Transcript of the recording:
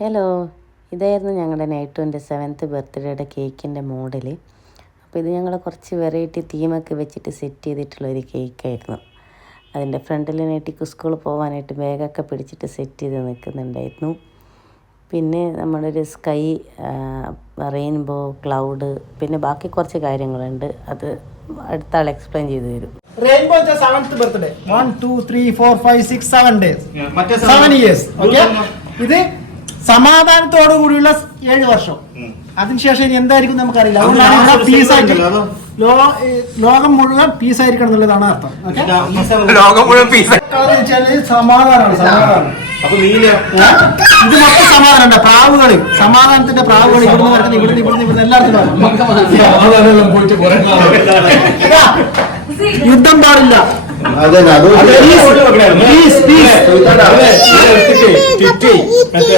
Hello, ഇതായിരുന്നു ഞങ്ങളുടെ 27th ബർത്ത്ഡേയുടെ കേക്കിൻ്റെ മോഡൽ. അപ്പോൾ ഇത് ഞങ്ങൾ കുറച്ച് വെറൈറ്റി തീമൊക്കെ വെച്ചിട്ട് സെറ്റ് ചെയ്തിട്ടുള്ളൊരു കേക്കായിരുന്നു. അതിൻ്റെ ഫ്രണ്ടിൽ നെറ്റിക്ക് സ്കൂളിൽ പോകാനായിട്ട് ബാഗൊക്കെ പിടിച്ചിട്ട് സെറ്റ് ചെയ്ത് നിൽക്കുന്നുണ്ടായിരുന്നു. പിന്നെ നമ്മളൊരു സ്കൈ, റെയിൻബോ, ക്ലൗഡ്, പിന്നെ ബാക്കി കുറച്ച് കാര്യങ്ങളുണ്ട്. അത് അടുത്ത ആൾ എക്സ്പ്ലെയിൻ ചെയ്തു തരും. Rainbow 7th birthday 1 2 3 4 5 6 7 days 7 years. Okay, ഇത് സമാധാനത്തോടു കൂടിയുള്ള 7 വർഷം. അതിനുശേഷം ഇനി എന്തായിരിക്കും നമുക്കറിയില്ല. അതുകൊണ്ടാണ് ഇവിടെ പീസായിട്ട് ലോകം മുഴുവൻ പീസായിരിക്കണം എന്നുള്ളതാണ് അർത്ഥം. ലോകം മുഴുവൻ പീസ് സമാധാനമാണ്. ഇത് മൊത്തം സമാധാനം. പ്രാവുകള്, സമാധാനത്തിന്റെ പ്രാവുകൾ ഇവിടുന്ന് വരുന്നത്, ഇവിടുന്ന് എല്ലാവർക്കും യുദ്ധം പാടില്ല.